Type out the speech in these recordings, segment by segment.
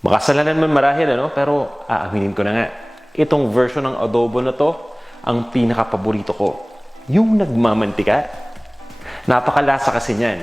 Makasalanan man marahil, pero aaminin ko na nga. Itong version ng adobo na to, ang pinaka-paborito ko. Yung nagmamantika. Napakalasa kasi niyan.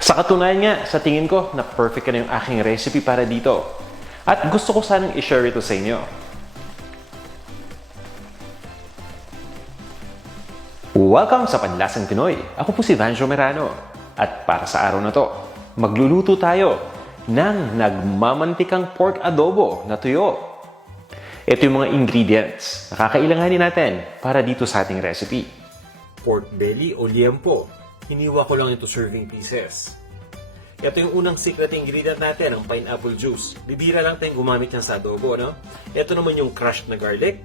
Sa katunayan nga, sa tingin ko, na perfect na yung aking recipe para dito. At gusto ko sanang i-share ito sa inyo. Welcome sa Panlasang Pinoy. Ako po si Vanjo Merano. At para sa araw na to, magluluto tayo ng nagmamantikang pork adobo na tuyo. Ito yung mga ingredients na kakailanganin natin para dito sa ating recipe. Pork belly o liempo. Hiniwa ko lang ito serving pieces. Ito yung unang secret ingredient natin, ang pineapple juice. Bibira lang tayong gumamit yan sa adobo, no? Ito naman yung crushed na garlic,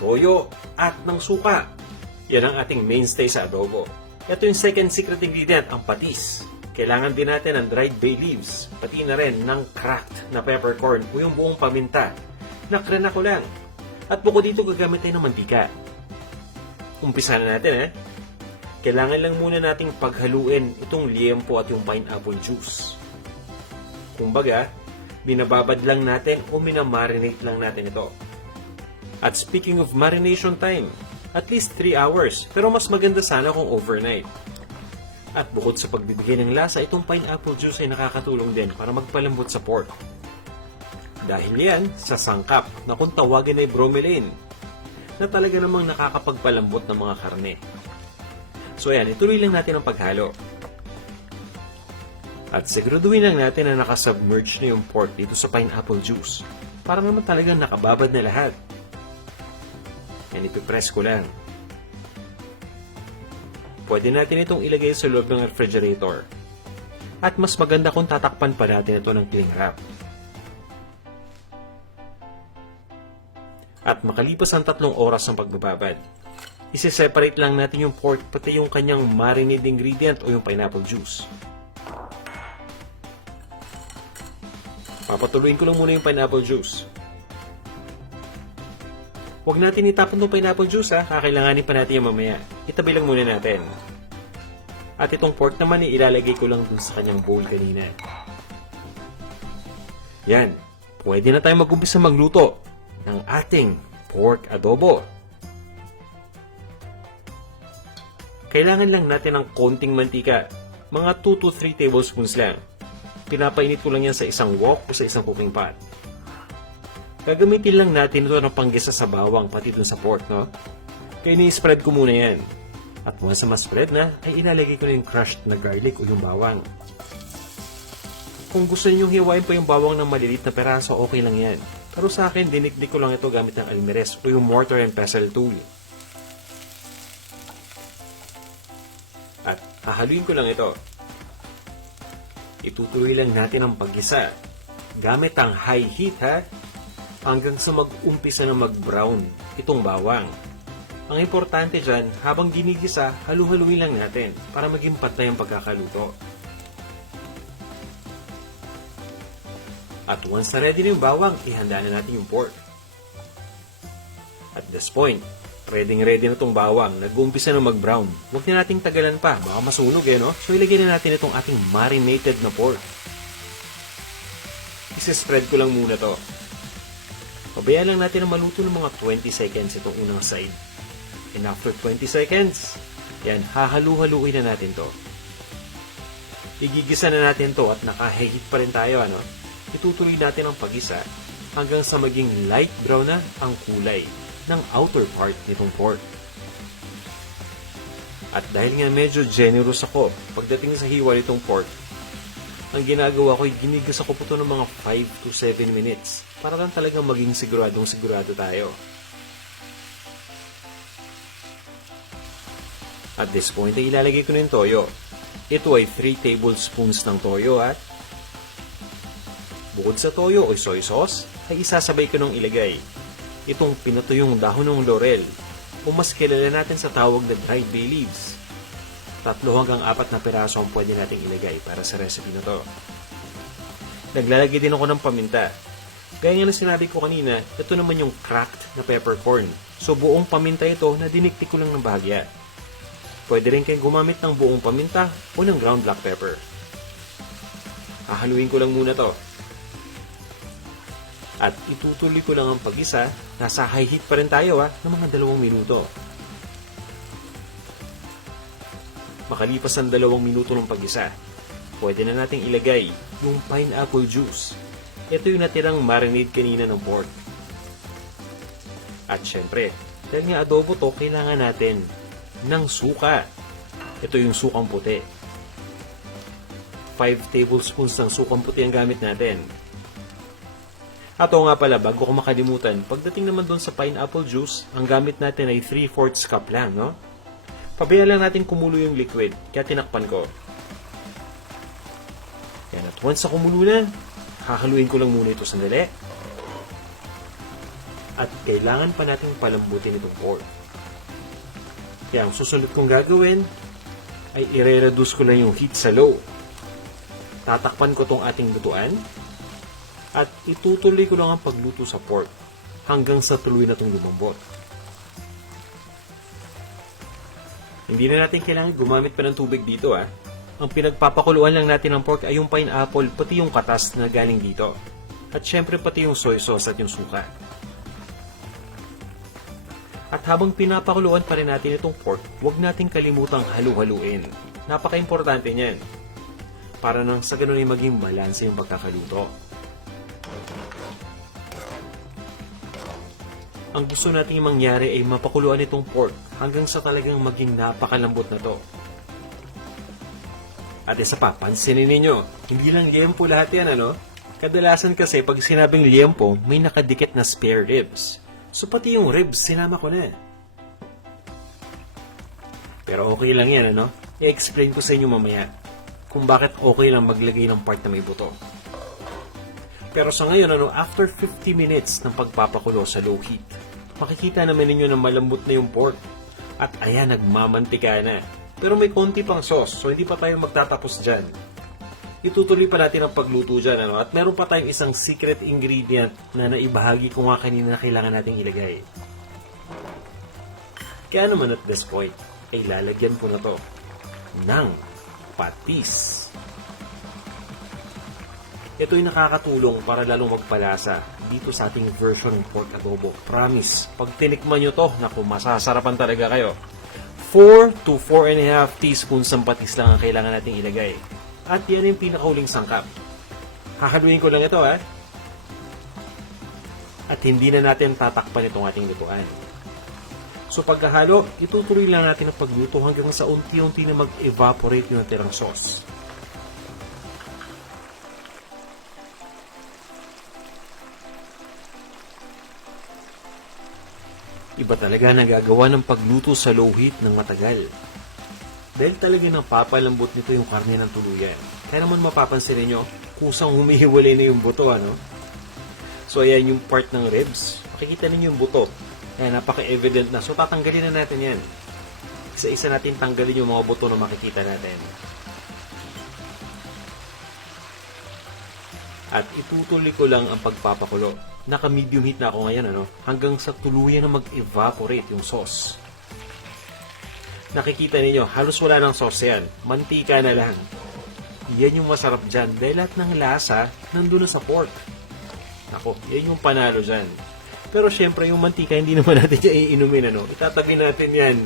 toyo, at ng suka. Yan ang ating mainstay sa adobo. Ito yung second secret ingredient, ang patis. Kailangan din natin ng dried bay leaves, pati na rin ng cracked na peppercorn o yung buong paminta. Nakrena ko lang. At bukod dito, gagamit tayo ng mantika. Umpisa na natin, Kailangan lang muna nating paghaluin itong liempo at yung pineapple juice. Kumbaga, binababad lang natin o minamarinate lang natin ito. At speaking of marination time, at least 3 hours, pero mas maganda sana kung overnight. At bukod sa pagbibigay ng lasa, itong pineapple juice ay nakakatulong din para magpalambot sa pork. Dahil yan sa sangkap na kung tawagin ay bromelain, na talaga namang nakakapagpalambot ng mga karne. So yan, ituloy lang natin ang paghalo. At siguraduhin lang natin na nakasubmerge na yung pork dito sa pineapple juice. Para naman talagang nakababad na lahat. Yan, ipipress ko lang. Pwede natin itong ilagay sa loob ng refrigerator. At mas maganda kung tatakpan pa natin ito ng cling wrap. At makalipas ang 3 oras ng pagbababad, isi-separate lang natin yung pork pati yung kanyang marinade ingredient o yung pineapple juice. Papatuloyin ko lang muna yung pineapple juice. Huwag natin itapon yung pineapple juice kakailanganin pa natin yung mamaya. Itabi lang muna natin. At itong pork naman ilalagay ko lang dun sa kanyang bowl kanina. Yan, pwede na tayo mag-umpisa magluto ng ating pork adobo. Kailangan lang natin ng konting mantika, mga 2 to 3 tablespoons lang. Pinapainit ko lang yan sa isang wok o sa isang cooking pot. Gagamitin lang natin ito ng panggisa sa bawang pati dun sa pork, no? Kaya ni-spread ko muna yan. At once na ma-spread na, ay ilalagay ko na yung crushed na garlic o yung bawang. Kung gusto niyo hiwain pa yung bawang ng maliliit na peraso, okay lang yan. Pero sa akin, dinikdik ko lang ito gamit ng almirez o yung mortar and pestle tool. At hahaluin ko lang ito. Itutuloy lang natin ang paggisa. Gamit ang high heat hanggang sa mag-umpisa na mag-brown itong bawang. Ang importante dyan, habang ginigisa, halu-haluin lang natin para maging patay ang pagkakaluto. At once na ready na yung bawang, ihanda na natin yung pork. At this point, ready na itong bawang. Nag-uumpisa na mag-brown. Huwag na nating tagalan pa. Baka masunog no? So ilagay na natin itong ating marinated na pork. Isi-spread ko lang muna to. Pabayaan lang natin na maluto ng mga 20 seconds itong unang side. And after 20 seconds, yan, hahalu-haluin na natin to. Igigisa na natin to at nakahigit pa rin tayo, Itutuloy natin ang pagisa hanggang sa maging light brown na ang kulay ng outer part nitong pork. At dahil nga medyo generous ako pagdating sa hiwa nitong pork, ang ginagawa ko ay ginigisa ko po ito ng mga 5 to 7 minutes para lang talagang maging sigurado tayo. At this point ay ilalagay ko na yung toyo. Ito ay 3 tablespoons ng toyo at bukod sa toyo o soy sauce, ay isasabay ko nung ilagay itong pinatuyong dahon ng laurel o mas kilala natin sa tawag na dried bay leaves. 3 hanggang 4 na piraso ang pwede nating ilagay para sa recipe na to. Naglalagay din ako ng paminta. Gaya nga na sinabi ko kanina, ito naman yung cracked na peppercorn. So buong paminta ito na diniktik ko lang ng bahagya. Pwede rin kayong gumamit ng buong paminta o ng ground black pepper. Hahaluin ko lang muna to. itutuloy ko lang ang pag-isa. Nasa high heat pa rin tayo ng mga 2 minuto. Makalipas ang 2 minuto ng pag-isa, pwede na nating ilagay yung pineapple juice. Ito yung natirang marinade kanina ng pork. At syempre, dahil nga adobo to, kailangan natin ng suka. Ito yung sukang puti. 5 tablespoons ng sukang puti ang gamit natin. At nga pala, bago ko makalimutan, pagdating naman doon sa pineapple juice, ang gamit natin ay 3/4 cup lang, no? Pabayaan lang natin kumulo yung liquid, kaya tinakpan ko. Yan, at once na kumulo na, hahaluin ko lang muna ito sandali. At kailangan pa natin palambutin itong pork. Kaya ang susunod kong gagawin, ay i-reduce ko lang yung heat sa low. Tatakpan ko tong ating lutuan at itutuloy ko lang ang pagluto sa pork hanggang sa tuloy na itong lumambot. Hindi na natin kailangan gumamit pa ng tubig dito. Ang pinagpapakuluan lang natin ng pork ay yung pineapple pati yung katas na galing dito. At syempre pati yung soy sauce at yung suka. At habang pinapakuluan pa rin natin itong pork, huwag natin kalimutang halu-haluin. Napaka-importante niyan. Para nang sa ganun ay maging balanse yung pagkakaluto. Ang gusto nating mangyari ay mapakuluan itong pork hanggang sa talagang maging napakalambot na to. At isa pa, pansinin ninyo, hindi lang liempo lahat yan, Kadalasan kasi pag sinabing liempo, may nakadikit na spare ribs. So pati yung ribs, sinama ko na. Pero okay lang yan, I-explain ko sa inyo mamaya kung bakit okay lang maglagay ng part na may buto. Pero sa ngayon, after 50 minutes ng pagpapakulo sa low heat, makikita naman ninyo na malambot na yung pork. At ayan, nagmamantika na. Pero may konti pang sauce, so hindi pa tayo magtatapos dyan. Itutuloy pa natin ang pagluto dyan, At meron pa tayong isang secret ingredient na naibahagi ko nga kanina na kailangan nating ilagay. Kaya naman at this point, ay lalagyan ko na to ng patis. Ito ay nakakatulong para lalong magpalasa dito sa ating version ng pork adobo. Promise, pag tinikman nyo to, naku, masasarapan talaga kayo. 4 to 4.5 teaspoons ng patis lang ang kailangan nating ilagay. At yan yung pinakauling sangkap. Hahaluin ko lang ito, At hindi na natin tatakpan itong ating lutuan. So pagkahalo, itutuloy lang natin ang pagluto hanggang sa unti-unti na mag-evaporate yung natirang sauce. Iba talaga nagagawa ng pagluto sa low heat ng matagal. Dahil talaga napapalambot nito yung karne ng tuluyan. Kaya naman mapapansin niyo, kusang humihiwalay na yung buto, So ayan yung part ng ribs. Makikita ninyo yung buto. Ayan, napaka-evident na. So tatanggalin na natin yan. Isa-isa natin tanggalin yung mga buto na makikita natin. At itutuloy ko lang ang pagpapakulo. Naka-medium heat na ako ngayon, hanggang sa tuluyan na mag-evaporate yung sauce. Nakikita ninyo, halos wala ng sauce yan. Mantika na lang. Yan yung masarap dyan dahil lahat ng lasa nandun na sa pork. Ako, yan yung panalo dyan. Pero syempre, yung mantika, hindi naman natin siya iinumin, Itatabi natin yan.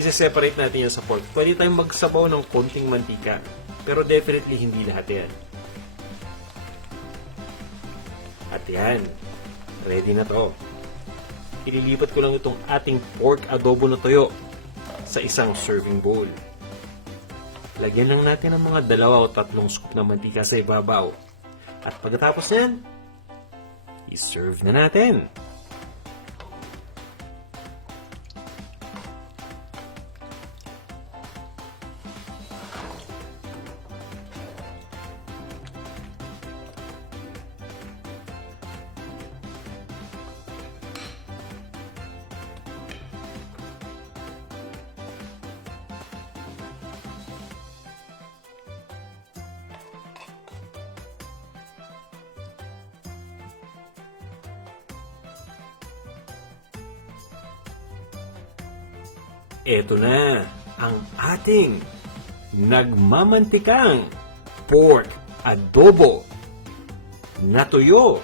Isa-separate natin yan sa pork. Pwede tayong magsabaw ng konting mantika. Pero definitely, hindi lahat yan. At yan. Ready na to. Ililipat ko lang itong ating pork adobo na toyo sa isang serving bowl. Lagyan lang natin ng mga 2 o 3 scoop na mantika sa ibabaw. At pagkatapos yan, i-serve na natin. Eto na ang ating nagmamantikang pork adobo na tuyo.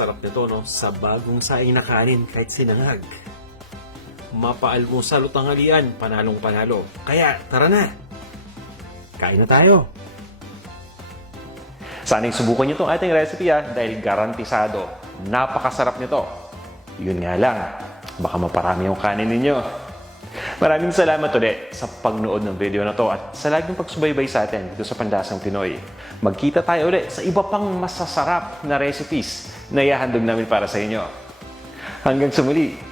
Napakasarap nito, no? Sa bagong saing na kanin kahit sinangag. Mapaalmusal o tanghalian, panalong panalo. Kaya, tara na! Kain na tayo! Sana'y subukan nyo itong ating recipe dahil garantisado, napakasarap nito. Yun nga lang, baka maparami yung kanin ninyo. Maraming salamat ulit sa pagnood ng video na to at sa laging pagsubaybay sa atin dito sa Panlasang Pinoy. Magkita tayo ulit sa iba pang masasarap na recipes na ihahandog namin para sa inyo. Hanggang sa muli!